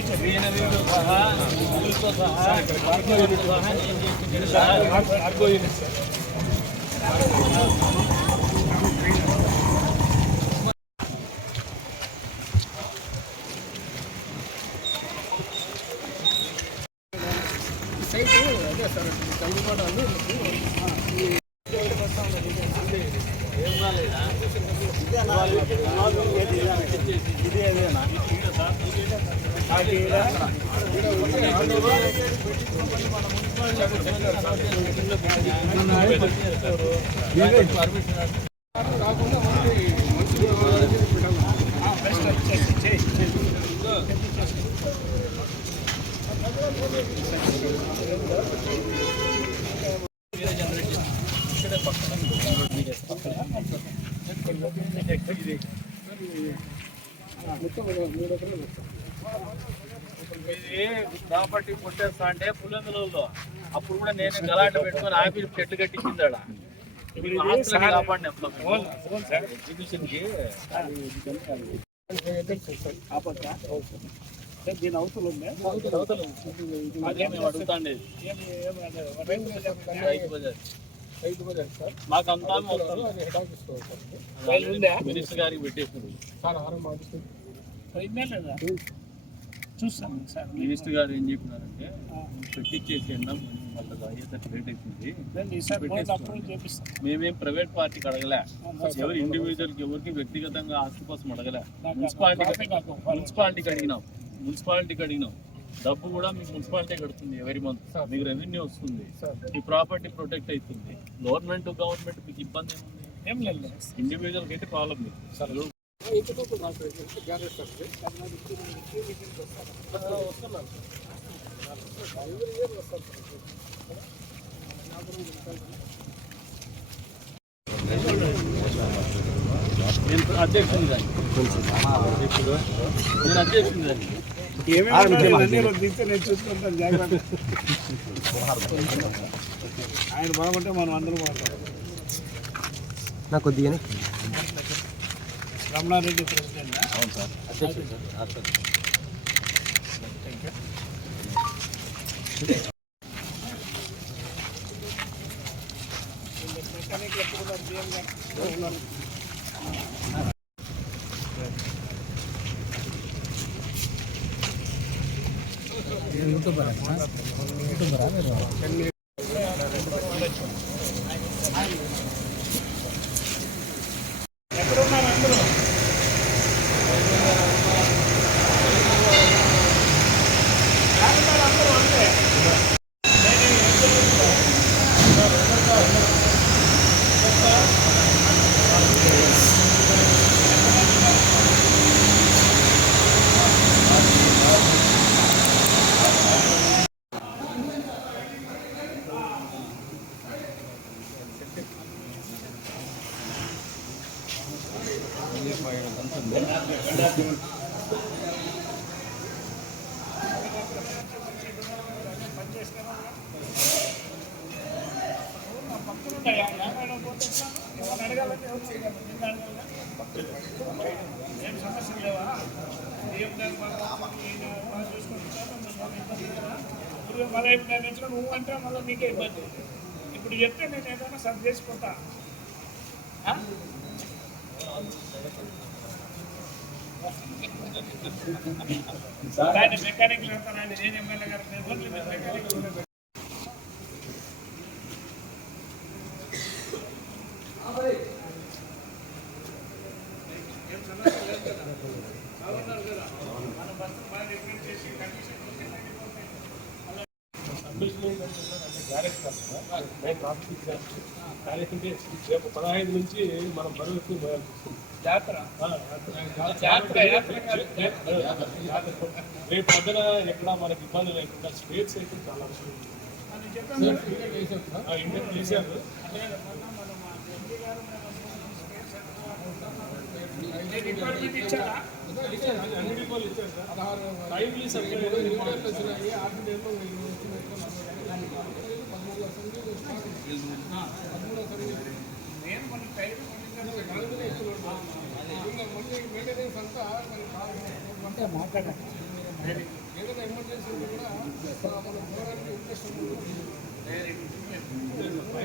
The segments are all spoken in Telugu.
పంపించండి పర్మిషన్ ప్రాపర్టీ కొట్టేస్తా అంటే పులిందులలో అప్పుడు కూడా నేను గలాట పెట్టుకొని ఆఫీస్ చెట్లు కట్టించింది కి దీని అవతల ఉందా? అదే మేము అడుగుతాండేది. రైతు బజార్. మాకు అంతా? మినిస్టర్ గారికి పెట్టేసింది. చూస్తాను సార్ మినిస్టర్ గారు ఏం చెప్పినారంటే పెట్టించేసి అన్నాం వాళ్ళకి అయ్యేటట్టు లేట్ అవుతుంది మేమేం ప్రైవేట్ పార్టీకి అడగలే. ఎవరు ఇండివిజువల్కి ఎవరికి వ్యక్తిగతంగా ఆస్తి కోసం అడగలే. మున్సిపాలిటీకి మున్సిపాలిటీకి అడిగినాం. మున్సిపాలిటీకి అడిగినాం. డబ్బు కూడా మీకు మున్సిపాలిటీ కడుతుంది ఎవరి మంత్ మీకు రెవెన్యూ వస్తుంది. ఈ ప్రాపర్టీ ప్రొటెక్ట్ అవుతుంది. గవర్నమెంట్ గవర్నమెంట్ మీకు ఇబ్బంది ఏముంది? ఏం లేదు. ఇండివిజువల్ అయితే ప్రాబ్లం లేదు. నేను అధ్యక్షుని దాన్ని ఏమేమి చూసుకుంటాను జాగ్రత్త ఆయన బాగుంటే మనం అందరం బాగుంటాం నాకు కొద్దిగానే రమణారెడ్డి ప్రెసిడెంట్. అవును సార్. అధ్యక్షుడు సార్. మెకానిక్ ఎప్పుడు ఉన్నారు సీఎం గారు ఉన్నారు ఎక్కడున్నారు అందరూ ఎక్కడున్నారు అందరూ అంతే ఉంటాయా? ఏమైనా పోతే ఎట్లా? ఏమైనా అడగాలంటే ఎవరు చేయగలరు? నిన్ను అడగాలా? ఏం సమస్యలు లేవా ఏం లేదు ఏం మళ్ళీ నేను ఎట్లా నువ్వు అంటే మళ్ళీ నీకే ఇబ్బంది ఇప్పుడు చెప్తే నేను ఏదైనా సరి చేసుకుంటా ఆయన మెకానిక్ లేకపోతే నేను ఎమ్మెల్యే గారు నేను ఓన్లీ మెకానిక్ రేపు పదహైదు నుంచి మనం బరువు ఎక్కువ పోయాల్సి వస్తుంది జాతర ఆ, జాతర యాత్ర కాదు. రేపు పొద్దున ఎక్కడ మనకి ఇబ్బంది లేకుండా స్పేస్ అయితే చాలా ఇండియన్ చేశారు ఏ డిపార్ట్మెంట్ ఇచ్చారా అన్ని డిపోలు ఇచ్చారు సార్ టైమ్లీ సర్వే నేను టైం హండ్రెడ్ పర్సెంట్ ఎడ్యుకేట్ చేస్తున్నాం బాగా ఎందుకంటే వచ్చే పరిస్థితిని ఏ ఒకేసారి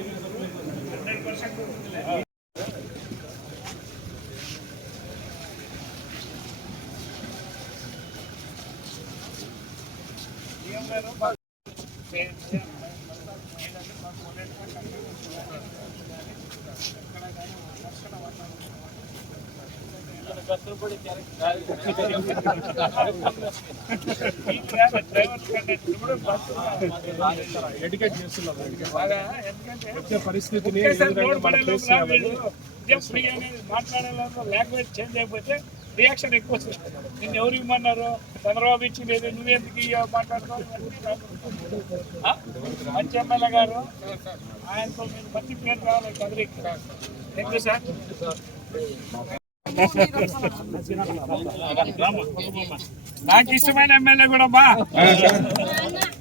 విధంగా రోడ్ మనం పడే ఫేస్ లోపల చేయాలని వీళ్ళు ఇదే ఫ్రీ అనేది మాట్లాడేలో లాంగ్వేజ్ చేంజ్ అయిపోతే రియాక్షన్ ఎక్కువ వస్తుంది నిన్ను ఎవరు ఇవ్వమన్నారు చంద్రబాబు ఇచ్చి లేదు నువ్వెందుకు ఇవ్వ మాట్లాడుతావు మంచి ఎమ్మెల్యే గారు ఆయనతో మీరు మంచి పేరు రావాలి కదిరి థ్యాంక్ యూ సార్ నాకు ఇష్టమైన ఎమ్మెల్యే కూడా బా.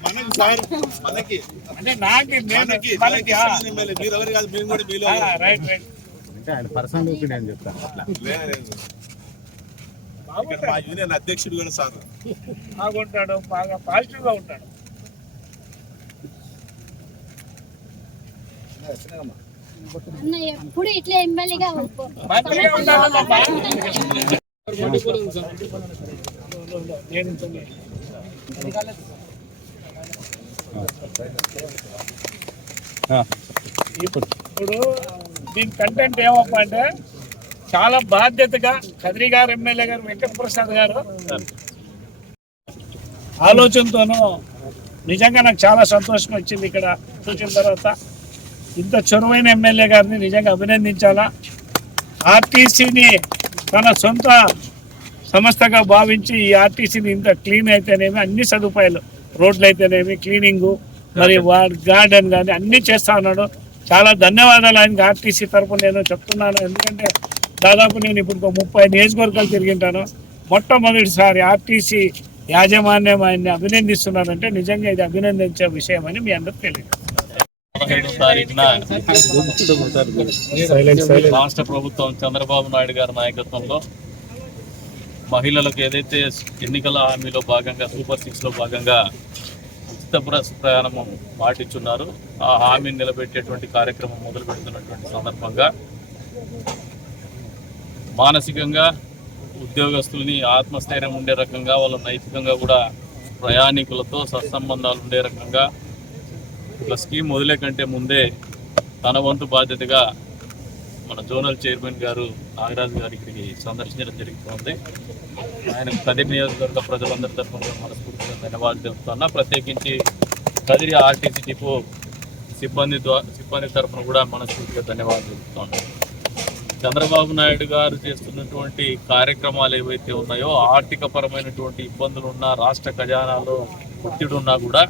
మనకి సార్ మనకి అంటే నాకు మనకి మనకి మీరు ఎవరు కాదు మేము కూడా మీలో రైట్ రైట్ లేదు. ఇక్కడ మా యూనియన్ అధ్యక్షుడు కూడా సార్. బాగుంటాడు బాగా పాజిటివ్గా ఉంటాడు. అన్న ఎప్పుడు ఇట్లా ఎమ్మెల్యేగా. ఇప్పుడు దీని కంటెంట్ ఏమప్ప అంటే చాలా బాధ్యతగా కదిరి గారు ఎమ్మెల్యే గారు వెంకట ప్రసాద్ గారు ఆలోచనతోనూ నిజంగా నాకు చాలా సంతోషం వచ్చింది ఇక్కడ చూసిన తర్వాత ఇంత చొరవైన ఎమ్మెల్యే గారిని నిజంగా అభినందించాలా? ఆర్టీసీని తన సొంత సంస్థగా భావించి ఈ ఆర్టీసీని ఇంత క్లీన్ అయితేనేమి అన్ని సదుపాయాలు రోడ్లు అయితేనేమి క్లీనింగు మరి గార్డెన్ కానీ అన్ని చేస్తా ఉన్నాడు. చాలా ధన్యవాదాలు ఆయనకి ఆర్టీసీ తరపున నేను చెప్తున్నాను. ఎందుకంటే దాదాపు నేను ఇప్పుడు ఒక ముప్పై నియోజకవర్గాలు తిరిగింటాను. మొట్టమొదటిసారి ఆర్టీసీ యాజమాన్యం ఆయన్ని అభినందిస్తున్నారంటే నిజంగా ఇది అభినందించే విషయం అని మీ అందరికి తెలియదు పదహైదో తారీఖున రాష్ట్ర ప్రభుత్వం చంద్రబాబు నాయుడు గారి నాయకత్వంలో మహిళలకు ఏదైతే ఎన్నికల హామీలో భాగంగా సూపర్ సిక్స్లో భాగంగా ఉచిత బస్ ప్రయాణం పాటించున్నారు. ఆ హామీని నిలబెట్టేటువంటి కార్యక్రమం మొదలు పెడుతున్నటువంటి సందర్భంగా మానసికంగా ఉద్యోగస్తుల్ని ఆత్మస్థైర్యం ఉండే రకంగా వాళ్ళ నైతికంగా కూడా ప్రయాణికులతో సత్సంబంధాలు ఉండే రకంగా ఇట్లా స్కీమ్ వదిలే కంటే ముందే తన వంతు బాధ్యతగా మన జోనల్ చైర్మన్ గారు నాగరాజు గారి ఇక్కడికి సందర్శించడం జరుగుతుంది. ఆయన కదిరి నియోజకవర్గ ప్రజలందరి తరఫున మనస్ఫూర్తిగా ధన్యవాదాలు తెలుపుతున్నా. ప్రత్యేకించి కదిరి ఆర్టీసీ డిపో సిబ్బంది ద్వారా సిబ్బంది తరఫున కూడా మనస్ఫూర్తిగా ధన్యవాదాలు తెలుపుతున్నాను చంద్రబాబు నాయుడు గారు చేస్తున్నటువంటి కార్యక్రమాలు ఏవైతే ఉన్నాయో ఆర్థిక పరమైనటువంటి ఇబ్బందులు ఉన్నా రాష్ట్ర ఖజానాలో ఒత్తిడి ఉన్నా కూడా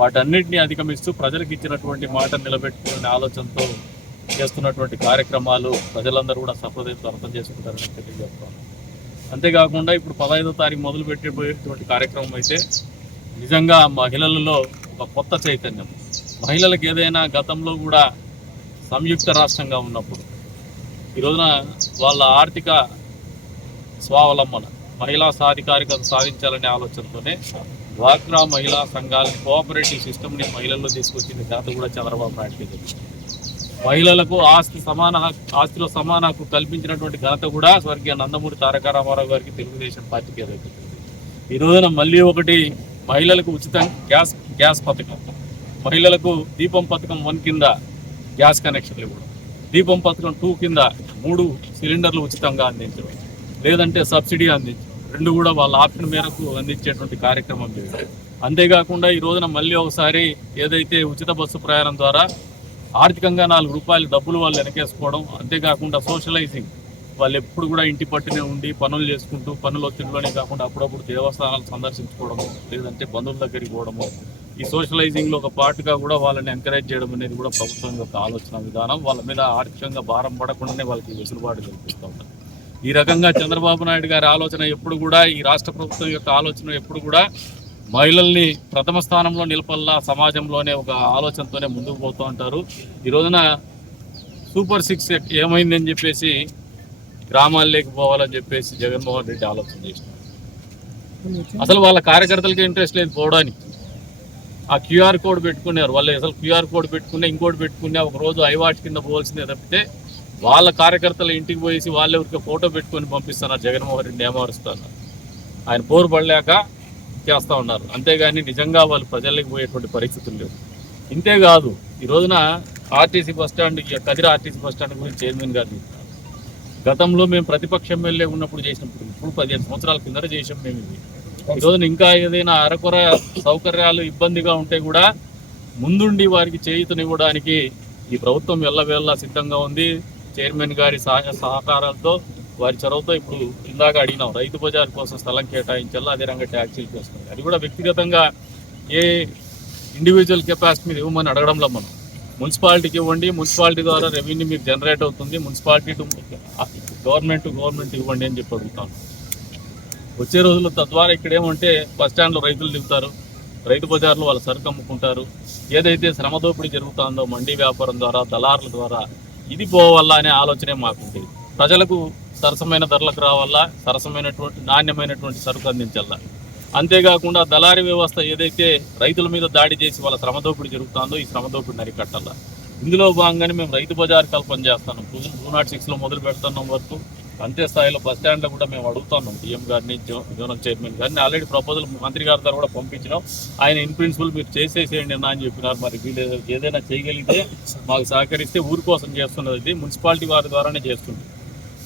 వాటన్నిటిని అధిగమిస్తూ ప్రజలకు ఇచ్చినటువంటి మాట నిలబెట్టుకునే ఆలోచనతో చేస్తున్నటువంటి కార్యక్రమాలు ప్రజలందరూ కూడా సహృదయంతో అర్థం చేసుకుంటారని తెలియజేస్తాను అంతేకాకుండా ఇప్పుడు పదహైదో తారీఖు మొదలు పెట్టబోయేటువంటి కార్యక్రమం అయితే నిజంగా మహిళలలో ఒక కొత్త చైతన్యం. మహిళలకు ఏదైనా గతంలో కూడా సంయుక్త రాష్ట్రంగా ఉన్నప్పుడు ఈ రోజున వాళ్ళ ఆర్థిక స్వావలంబన మహిళా సాధికారికత సాధించాలనే ఆలోచనతోనే డ్వాక్రా మహిళా సంఘాలని కోఆపరేటివ్ సిస్టమ్ని మహిళల్లో తీసుకొచ్చింది ఘనత కూడా చంద్రబాబు నాయుడు మహిళలకు ఆస్తి సమాన ఆస్తిలో సమాన హక్కు కల్పించినటువంటి ఘనత కూడా స్వర్గీయ నందమూరి తారక రామారావు గారికి తెలుగుదేశం పార్టీకి దక్కుతుంది ఈ రోజున మళ్ళీ ఒకటి మహిళలకు ఉచిత గ్యాస్ గ్యాస్ పథకం. మహిళలకు దీపం పథకం వన్ కింద గ్యాస్ కనెక్షన్లు ఇవ్వడం దీపం పథకం టూ కింద మూడు సిలిండర్లు ఉచితంగా అందించడం. లేదంటే సబ్సిడీ అందించడం. రెండు కూడా వాళ్ళ ఆప్షన్ మేరకు అందించేటువంటి కార్యక్రమం ఇది. అంతేకాకుండా ఈ రోజున మళ్ళీ ఒకసారి ఏదైతే ఉచిత బస్సు ప్రయాణం ద్వారా ఆర్థికంగా నాలుగు రూపాయలు డబ్బులు వాళ్ళు వెనకేసుకోవడం అంతేకాకుండా సోషలైజింగ్. వాళ్ళు ఎప్పుడు కూడా ఇంటి పట్టునే ఉండి పనులు చేసుకుంటూ పనులు ఒత్తిడిలోనే కాకుండా అప్పుడప్పుడు దేవస్థానాలు సందర్శించుకోవడము లేదంటే బంధువుల దగ్గరికి పోవడము. ఈ సోషలైజింగ్లో ఒక పార్ట్గా కూడా వాళ్ళని ఎంకరేజ్ చేయడం అనేది కూడా ప్రభుత్వం యొక్క ఆలోచన విధానం. వాళ్ళ మీద ఆర్థికంగా భారం పడకుండానే వాళ్ళకి వెసులుబాటు కల్పిస్తూ ఉంటారు. ఈ రకంగా చంద్రబాబు నాయుడు గారి ఆలోచన ఎప్పుడు కూడా ఈ రాష్ట్ర ప్రభుత్వం యొక్క ఆలోచన ఎప్పుడు కూడా మహిళల్ని ప్రథమ స్థానంలో నిలపల్లా సమాజంలోనే ఒక ఆలోచనతోనే ముందుకు పోతూ ఉంటారు. ఈ రోజున సూపర్ సిక్స్ ఏమైందని చెప్పేసి గ్రామాల్లోకి పోవాలని చెప్పేసి జగన్మోహన్ రెడ్డి ఆలోచన చేసినారు అసలు వాళ్ళ కార్యకర్తలకి ఇంట్రెస్ట్ లేదు పోవడానికి ఆ క్యూఆర్ కోడ్ పెట్టుకున్నారు వాళ్ళు అసలు క్యూఆర్ కోడ్ పెట్టుకున్నా ఇంకోటి పెట్టుకున్నా ఒక రోజు ఐవాట్ కింద పోవాల్సిందే తప్పితే వాళ్ళ కార్యకర్తల ఇంటికి పోయేసి వాళ్ళ ఊరికి ఫోటో పెట్టుకొని పంపిస్తున్నారు. జగన్మోహన్ రెడ్డి ఏమరుస్తున్నారు. ఆయన పోరు పడలేక చేస్తూ ఉన్నారు. అంతేగాని నిజంగా వాళ్ళు ప్రజల్లోకి పోయేటువంటి పరిస్థితులు లేవు. ఇంతేకాదు ఈ రోజున RTC bus stand Kadiri RTC bus stand గురించి చైర్మన్ గారు గతంలో మేము ప్రతిపక్ష ఎమ్మెల్యే ఉన్నప్పుడు చేసినప్పుడు ఇప్పుడు పదిహేను సంవత్సరాల కింద చేసాం మేము ఇది. ఈ రోజున ఇంకా ఏదైనా అరకొర సౌకర్యాలు ఇబ్బందిగా ఉంటే కూడా ముందుండి వారికి చేయూతనివ్వడానికి ఈ ప్రభుత్వం వెళ్ళవేళ్ళ సిద్ధంగా ఉంది. చైర్మన్ గారి సహాయ సహకారాలతో వారి చొరవతో ఇప్పుడు ఇందాక అడిగినాం రైతు బజార్ కోసం స్థలం కేటాయించాలో అదే రంగా ట్యాక్సీలు చేస్తుంది అది కూడా వ్యక్తిగతంగా ఏ ఇండివిజువల్ కెపాసిటీ మీద ఇవ్వమని అడగడంలో మనం. మున్సిపాలిటీకి ఇవ్వండి మున్సిపాలిటీ ద్వారా రెవెన్యూ మీకు జనరేట్ అవుతుంది municipality to government to government ఇవ్వండి అని చెప్పి అడుగుతాను వచ్చే రోజుల్లో తద్వారా ఇక్కడ ఏమంటే బస్ స్టాండ్లో రైతులు దిగుతారు రైతు బజార్లో వాళ్ళు సరుకు అమ్ముకుంటారు. ఏదైతే శ్రమ దోపిడీ జరుగుతుందో మండీ వ్యాపారం ద్వారా దళారుల ద్వారా ఇది పోవాలా అనే ఆలోచనే మాకుంది. ప్రజలకు సరసమైన ధరలకు రావాలా సరసమైనటువంటి నాణ్యమైనటువంటి సరుకు అందించాలా అంతేకాకుండా దళారీ వ్యవస్థ ఏదైతే రైతుల మీద దాడి చేసి వాళ్ళ శ్రమదోపిడి జరుగుతుందో ఈ శ్రమ అరికట్టాలా ఇందులో భాగంగానే మేము రైతు బజార్ కల్పన చేస్తున్నాం టూ టూ నాట్ సిక్స్లో మొదలు పెడుతున్నాం వరకు అంతే స్థాయిలో బస్ స్టాండ్లో కూడా మేము అడుగుతున్నాం డిఎం గారిని జో- జోనల్ చైర్మన్ గారిని. ఆల్రెడీ ప్రపోజల్ మంత్రి గారి ద్వారా కూడా పంపించినాం. ఆయన ఇన్ ప్రిన్సిపల్ మీరు చేసేసేయండి అన్న అని చెప్పినారు. మరి వీళ్ళు ఏదైనా చేయగలిగితే మాకు సహకరిస్తే ఊరి కోసం చేస్తున్నది ఇది మున్సిపాలిటీ వారి ద్వారానే చేస్తుంది.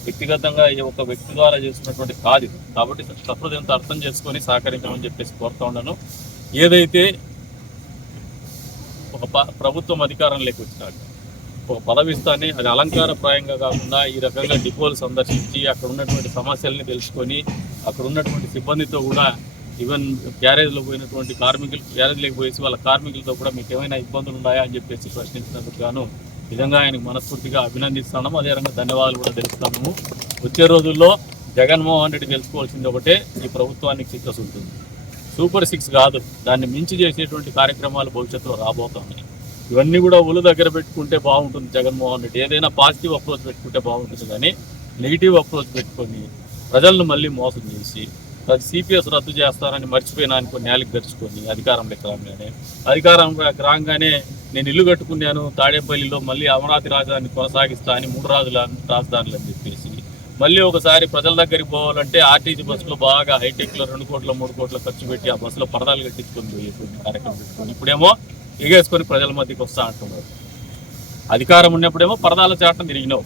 వ్యక్తిగతంగా ఏ ఒక్క వ్యక్తి ద్వారా చేస్తున్నటువంటి కాదు కాబట్టి తప్పదు ఎంత అర్థం చేసుకొని సహకరించమని చెప్పేసి కోరుతా ఉన్నాను. ఏదైతే ఒక ప్రభుత్వం అధికారంలోకి వచ్చినాక ఒక పదవిస్తాన్ని అది అలంకారప్రాయంగా కాకుండా ఈ రకంగా డిపోలు సందర్శించి అక్కడ ఉన్నటువంటి సమస్యల్ని తెలుసుకొని అక్కడ ఉన్నటువంటి సిబ్బందితో కూడా ఈవెన్ గ్యారేజ్లో పోయినటువంటి కార్మికులు గ్యారేజ్లోకి పోయేసి వాళ్ళ కార్మికులతో కూడా మీకు ఏమైనా ఇబ్బందులు ఉన్నాయా అని చెప్పేసి ప్రశ్నించినందుకు గాను నిజంగా ఆయనకు మనస్ఫూర్తిగా అభినందిస్తున్నాము. అదే ధన్యవాదాలు కూడా తెలుస్తున్నాము. వచ్చే రోజుల్లో జగన్మోహన్ రెడ్డి తెలుసుకోవాల్సింది ఒకటే ఈ ప్రభుత్వానికి చిత్తశుద్ధి. సూపర్ సిక్స్ కాదు దాన్ని మించి చేసేటువంటి కార్యక్రమాలు భవిష్యత్తులో రాబోతున్నాయి ఇవన్నీ కూడా ఒళ్ళు దగ్గర పెట్టుకుంటే బాగుంటుంది జగన్మోహన్ రెడ్డి. ఏదైనా పాజిటివ్ అప్రోచ్ పెట్టుకుంటే బాగుంటుంది కానీ నెగిటివ్ అప్రోచ్ పెట్టుకొని ప్రజలను మళ్ళీ మోసం చేసి అది సిపిఎస్ రద్దు చేస్తారని మర్చిపోయినా అనుకో నేలకు గడుచుకొని అధికారంలోకి రాగానే. అధికారంలోకి రాగానే నేను ఇల్లు కట్టుకున్నాను తాడేపల్లిలో మళ్ళీ అమరావతి రాజధాని కొనసాగిస్తా అని మూడు రాజుల రాజధానులు అని చెప్పేసి మళ్ళీ ఒకసారి ప్రజల దగ్గరికి పోవాలంటే ఆర్టీసీ బస్సులో బాగా హైటెక్లో రెండు కోట్ల మూడు కోట్ల ఖర్చు పెట్టి ఆ బస్సులో పరదాలు కట్టించుకొని పోయేటువంటి కార్యక్రమం పెట్టుకొని. ఇప్పుడేమో ఎగేసుకొని ప్రజల మధ్యకి వస్తా అంటున్నారు. అధికారం ఉన్నప్పుడేమో పరదాల చాటం తిరిగినావు.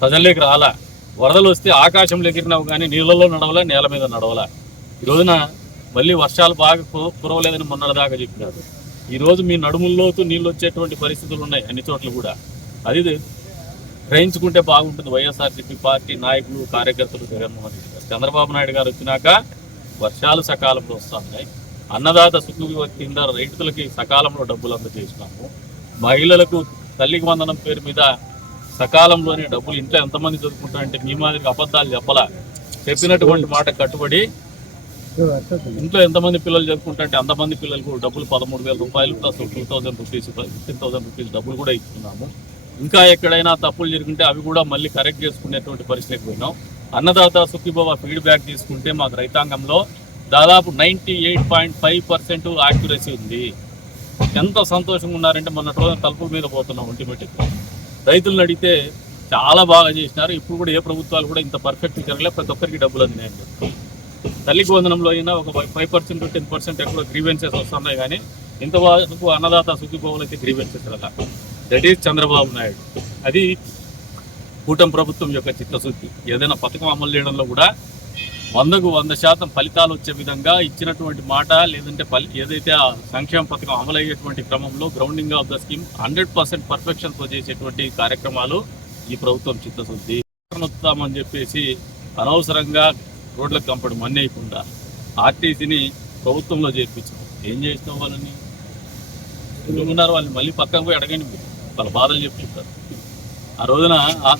ప్రజల్లోకి రాలా. వరదలు వస్తే ఆకాశంలో ఎగిరినావు కానీ నీళ్ళలో నడవలే నేల మీద నడవలా. ఈ రోజున మళ్ళీ వర్షాలు బాగా కురవలేదని మొన్నటిదాకా చెప్పినారు. ఈరోజు మీ నడుముల్లోతూ నీళ్ళు వచ్చేటువంటి పరిస్థితులు ఉన్నాయి అన్ని చోట్ల కూడా. అది గ్రహించుకుంటే బాగుంటుంది వైఎస్ఆర్సీపీ పార్టీ నాయకులు కార్యకర్తలు జగన్మోహన్ రెడ్డి గారు. చంద్రబాబు నాయుడు గారు వచ్చినాక వర్షాలు సకాలంలో వస్తున్నాయి. అన్నదాత సుఖ కింద రైతులకి సకాలంలో డబ్బులు అందజేసినాము. మహిళలకు తల్లికి వందనం పేరు మీద సకాలంలోనే డబ్బులు ఇంట్లో ఎంతమంది చదువుకుంటారంటే మీ మాదిరికి అబద్ధాలు చెప్పలా. చెప్పినటువంటి మాట కట్టుబడి ఇంట్లో ఎంతమంది పిల్లలు చదువుకుంటారంటే అంతమంది పిల్లలకు డబ్బులు పదమూడు వేల రూపాయలు plus two thousand rupees fifteen thousand rupees డబ్బులు కూడా ఇస్తున్నాము. ఇంకా ఎక్కడైనా తప్పులు జరుగుంటే అవి కూడా మళ్ళీ కరెక్ట్ చేసుకునేటువంటి పరిస్థితికి పోయినాం. అన్నదాత సుఖీభవ ఫీడ్బ్యాక్ తీసుకుంటే మాకు రైతాంగంలో దాదాపు ninety eight point five percent accuracy ఉంది. ఎంత సంతోషంగా ఉన్నారంటే మొన్నటి రోజున తలుపు మీద పోతున్నాం ఒంటిమెట్టికి రైతులను అడిగితే చాలా బాగా చేసినారు. ఇప్పుడు కూడా ఏ ప్రభుత్వాలు కూడా ఇంత పర్ఫెక్ట్ జరగలే ప్రతి ఒక్కరికి డబ్బులు అందినాయని చెప్పి. తల్లికి వందనంలో అయినా ఒక ఫైవ్ పర్సెంట్ టెన్ పర్సెంట్ ఎక్కడో గ్రీవెన్సెస్ వస్తున్నాయి కానీ ఇంతవరకు అన్నదాత సుఖిపోవాలైతే గ్రీవెన్సెస్ రాల. That is Chandrababu Naidu. అది కూటమి ప్రభుత్వం యొక్క చిత్తశుద్ధి. ఏదైనా పథకం అమలు చేయడంలో కూడా వందకు వంద శాతం ఫలితాలు వచ్చే విధంగా ఇచ్చినటువంటి మాట లేదంటే ఏదైతే ఆ సంక్షేమ పథకం అమలు అయ్యేటువంటి క్రమంలో grounding of the scheme hundred percent పర్ఫెక్షన్తో చేసేటువంటి కార్యక్రమాలు ఈ ప్రభుత్వం చిత్తశుద్ధి వస్తామని చెప్పేసి అనవసరంగా రోడ్లకు కంపడం మన్నేయకుండా ఆర్టీసీని ప్రభుత్వంలో చేర్పించాం. ఏం చేసిన వాళ్ళని? ఎందుకు ఉన్నారు వాళ్ళని? మళ్ళీ పక్కకు పోయి అడగండి మీరు. వాళ్ళ బాధలు చెప్తుంటారు ఆ రోజున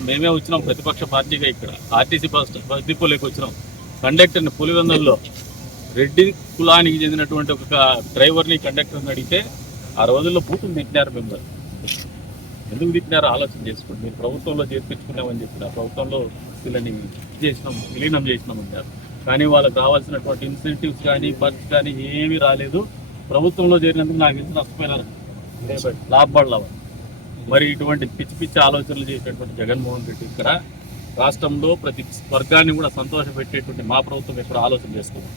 మేమే వచ్చినాం ప్రతిపక్ష పార్టీగా ఇక్కడ. ఆర్టీసీ బస్ బస్ డిపోలోకి వచ్చినాం. కండక్టర్ని పులివెందుల్లో రెడ్డి కులానికి చెందినటువంటి ఒక డ్రైవర్ని కండక్టర్ని అడిగితే ఆ రోజుల్లో బూతులు తిట్టినారు మిమ్మల్ని ఎందుకు తిట్టినారో? ఆలోచన చేసుకోండి. మీరు ప్రభుత్వంలో చేర్పించుకున్నామని చెప్పిన ప్రభుత్వంలో వీళ్ళని చేసినాం విలీనం చేసినాం అన్నారు. కానీ వాళ్ళకి రావాల్సినటువంటి ఇన్సెంటివ్స్ కానీ బర్త్ కానీ ఏమీ రాలేదు. ప్రభుత్వంలో చేరినందుకు నాకు తెలిసి నష్టపోయినారు. లాభపడలా వాళ్ళు. మరి ఇటువంటి పిచ్చి పిచ్చి ఆలోచనలు చేసేటువంటి జగన్మోహన్ రెడ్డి ఇక్కడ రాష్ట్రంలో ప్రతి వర్గాన్ని కూడా సంతోషపెట్టేటువంటి మా ప్రభుత్వం ఎప్పుడు ఆలోచన చేసుకుంది.